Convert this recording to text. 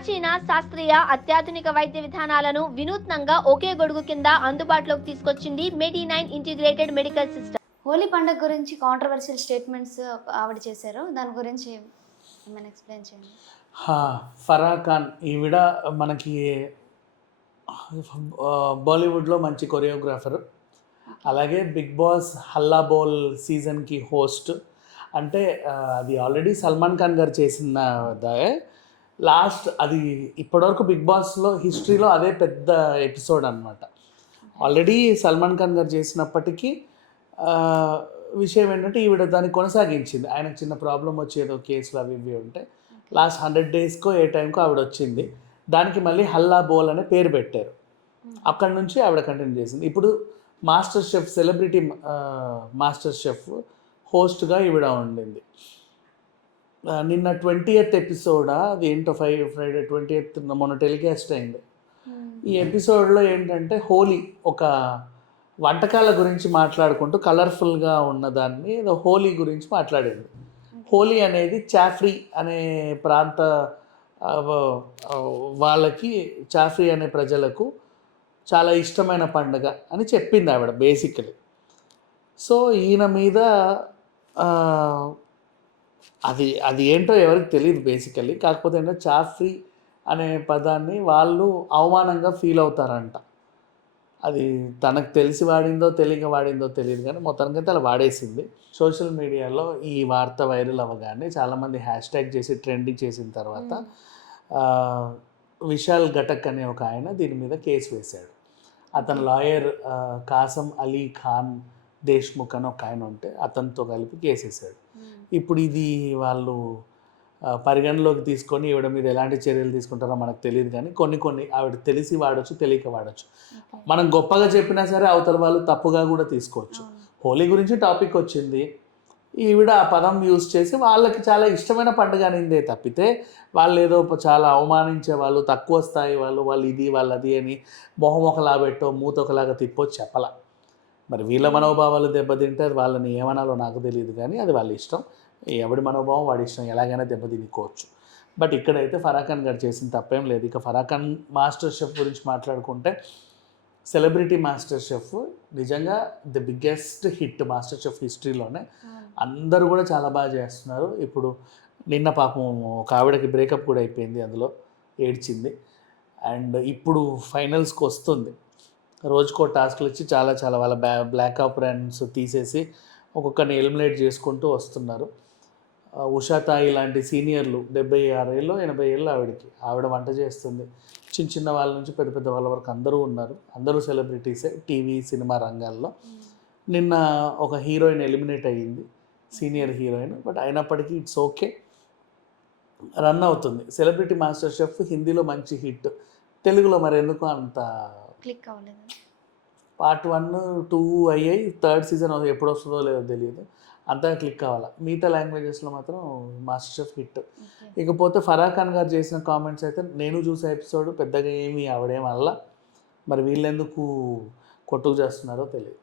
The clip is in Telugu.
ప్రాచీన శాస్త్రీయ అత్యాధునిక వైద్య విధానాలను వినూత్నంగా ఒకే గొడుగు కింద అందుబాటులోకి తీసుకొచ్చింది మెడి9 ఇంటిగ్రేటెడ్ మెడికల్ సిస్టమ్. హోలీ పండుగ గురించి కాంట్రవర్షియల్ స్టేట్మెంట్స్ ఆవిడ చేశారు. దాని గురించి ఏమైనా ఎక్స్ప్లెయిన్ చేయండి. ఫరా ఖాన్ ఈవిడ మనకి బాలీవుడ్లో మంచి కొరియోగ్రాఫర్, అలాగే బిగ్ బాస్ హల్లా బోల్ సీజన్కి హోస్ట్. అంటే అది ఆల్రెడీ సల్మాన్ ఖాన్ గారు చేసిన లాస్ట్, అది ఇప్పటివరకు బిగ్ బాస్లో హిస్టరీలో అదే పెద్ద ఎపిసోడ్ అనమాట. ఆల్రెడీ సల్మాన్ ఖాన్ గారు చేసినప్పటికీ విషయం ఏంటంటే ఈవిడ దాన్ని కొనసాగించింది. ఆయనకు చిన్న ప్రాబ్లం వచ్చేదో కేసులు అవి ఇవి ఉంటే లాస్ట్ 100 డేస్కో ఏ టైంకో ఆవిడ వచ్చింది. దానికి మళ్ళీ హల్లా బోల్ అనే పేరు పెట్టారు. అక్కడి నుంచి ఆవిడ కంటిన్యూ చేసింది. ఇప్పుడు MasterChef, celebrity MasterChef హోస్ట్గా ఈవిడ ఉండింది. నిన్న 20th ఎపిసోడ్, అది ఏంటో ఫ్రైడే 20th మొన్న టెలికాస్ట్ అయింది. ఈ ఎపిసోడ్లో ఏంటంటే హోలీ, ఒక వంటకాల గురించి మాట్లాడుకుంటూ కలర్ఫుల్గా ఉన్నదాన్ని ఏదో హోలీ గురించి మాట్లాడింది. హోలీ అనేది చాఫ్రీ అనే ప్రాంత వాళ్ళకి, చాఫ్రీ అనే ప్రజలకు చాలా ఇష్టమైన పండుగ అని చెప్పింది ఆవిడ బేసికలీ. సో ఈయన మీద అది ఏంటో ఎవరికి తెలియదు బేసికలీ. కాకపోతే ఏంటంటే చాఫ్రీ అనే పదాన్ని వాళ్ళు అవమానంగా ఫీల్ అవుతారంట. అది తనకు తెలిసి వాడిందో తెలియక వాడిందో తెలియదు, కానీ మొత్తానికైతే అలా వాడేసింది. సోషల్ మీడియాలో ఈ వార్త వైరల్ అవ్వగానే చాలామంది హ్యాష్ట్యాగ్ చేసి ట్రెండింగ్ చేసిన తర్వాత విశాల్ ఘటక్ అనే ఒక ఆయన దీని మీద కేసు వేశాడు. అతను లాయర్ కాసం అలీ ఖాన్ దేశ్ముఖ్ అని ఒక ఆయన ఉంటే అతనితో కలిపి కేసు వేశాడు. ఇప్పుడు ఇది వాళ్ళు పరిగణలోకి తీసుకొని ఈవిడ మీద ఎలాంటి చర్యలు తీసుకుంటారో మనకు తెలియదు, కానీ కొన్ని ఆవిడ తెలిసి వాడచ్చు, తెలియక వాడచ్చు. మనం గొప్పగా చెప్పినా సరే అవతల వాళ్ళు తప్పుగా కూడా తీసుకోవచ్చు. హోలీ గురించి టాపిక్ వచ్చింది, ఈవిడ ఆ పదం యూజ్ చేసి వాళ్ళకి చాలా ఇష్టమైన పండుగ అనిందే తప్పితే వాళ్ళు ఏదో చాలా అవమానించే వాళ్ళు, తక్కువ స్థాయి వాళ్ళు ఇది వాళ్ళది అని మొహం ఒకలా పెట్టో మూత ఒకలాగా తిప్పో చెప్పాల. మరి వీళ్ళ మనోభావాలు దెబ్బతింటే వాళ్ళని ఏమనాలో నాకు తెలియదు, కానీ అది వాళ్ళ ఇష్టం. ఎవడి మనోభావం వాడి ఇష్టం, ఎలాగైనా దెబ్బతినుకోవచ్చు. బట్ ఇక్కడైతే ఫరా ఖాన్ గారు చేసిన తప్పేం లేదు. ఇక ఫరా ఖాన్ మాస్టర్ షెఫ్ గురించి మాట్లాడుకుంటే, సెలబ్రిటీ మాస్టర్ షెఫ్ నిజంగా the biggest hit MasterChef హిస్టరీలోనే. అందరూ కూడా చాలా బాగా చేస్తున్నారు. ఇప్పుడు నిన్న పాపం ఒక ఆవిడకి బ్రేకప్ కూడా అయిపోయింది, అందులో ఏడ్చింది. అండ్ ఇప్పుడు ఫైనల్స్కి వస్తుంది. రోజుకో టాస్క్లు ఇచ్చి చాలా వాళ్ళ బ్లాక్ ఆపరెంట్స్ తీసేసి ఒక్కొక్కరిని ఎలిమినేట్ చేసుకుంటూ వస్తున్నారు. ఉషా తాయి లాంటి సీనియర్లు 76 ఏళ్ళు 80 ఏళ్ళు ఆవిడ వంట చేస్తుంది. చిన్న వాళ్ళ నుంచి పెద్ద వాళ్ళ వరకు అందరూ ఉన్నారు. అందరూ సెలబ్రిటీసే టీవీ సినిమా రంగాల్లో. నిన్న ఒక హీరోయిన్ ఎలిమినేట్ అయ్యింది, సీనియర్ హీరోయిన్. బట్ అయినప్పటికీ ఇట్స్ ఓకే, రన్ అవుతుంది. సెలబ్రిటీ మాస్టర్ షెఫ్ హిందీలో మంచి హిట్, తెలుగులో మరి ఎందుకు అంత క్లిక్ అవ్వలేదు. పార్ట్ 1, 2 అయ్యాయి, 3rd సీజన్ ఎప్పుడు వస్తుందో లేదో తెలియదు, అంతగా క్లిక్ కావాలా. మిగతా లాంగ్వేజెస్లో మాత్రం మాస్టర్ షెఫ్ హిట్. ఇకపోతే ఫరా ఖాన్ గారు చేసిన కామెంట్స్ అయితే నేను చూసే ఎపిసోడ్ పెద్దగా ఏమీ ఆవిడేం వల్ల, మరి వీళ్ళెందుకు కొట్టుకు చేస్తున్నారో తెలియదు.